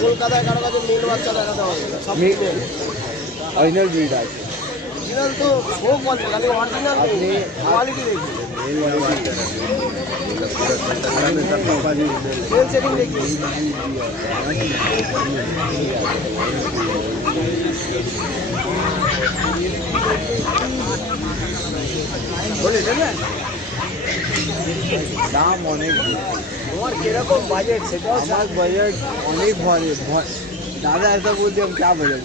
কলকাতায় কারো কাছে মেল বাচ্চা দেখাতে হবে, সব অরিজিনাল ব্রিড আছে। অরিজিনাল তো শোক বলছে, খালি অরিজিনাল কোয়ালিটি দেখি, মেল সেটিং দেখি। বলে দেবেন দাম অনেক। তোমার কিরকম বাজেট সেটাও আমার बजट অনেক भारी। दादा ऐसा बोलते हम क्या बजट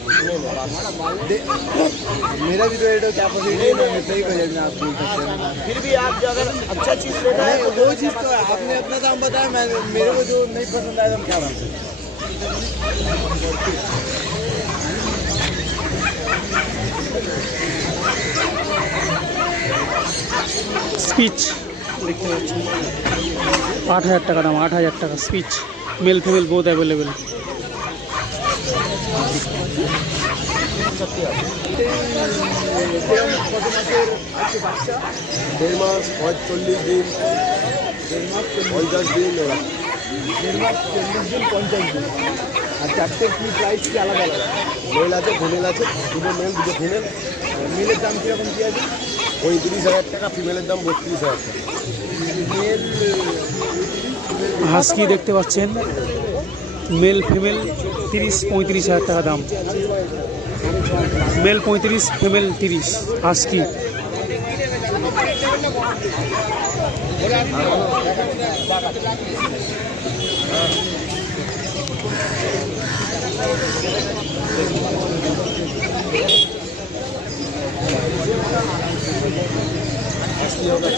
मेरा भी तो रेट कैपेसिटी है, मैं सही बजट में आप बोल सकते हैं। फिर भी आप जो अगर अच्छा चीज़ लेना है तो वो चीज़ तो है, आपने अपना दाम बताया, मैं मेरे को जो नहीं पसंद आया तो हम क्या दाम सकते। স্পিচ দেখতে পাচ্ছেন 8,000 টাকা দাম, 8,000 টাকা speech, male female both available. কত মাসের আছে বাচ্চা? 1.5 মাস, 40 দিন, 50 দিন, 1.5 মাস 40 দিন 50 দিন। আর চারটে কি প্রাইস কি আলাদা আলাদা? মেল আছে, ফিমেল আছে, দুটো মেল দুটো ফিমেল। মেলের দাম কীরকম কী আছে? 35,000 টাকা, ফিমেলের দাম 32,000 টাকা। মেল হাস্কি দেখতে পাচ্ছেন, মেল ফিমেল 30-35,000 টাকা দাম, মেল 35 ফিমেল 30 হাস্কি। আসতে হবে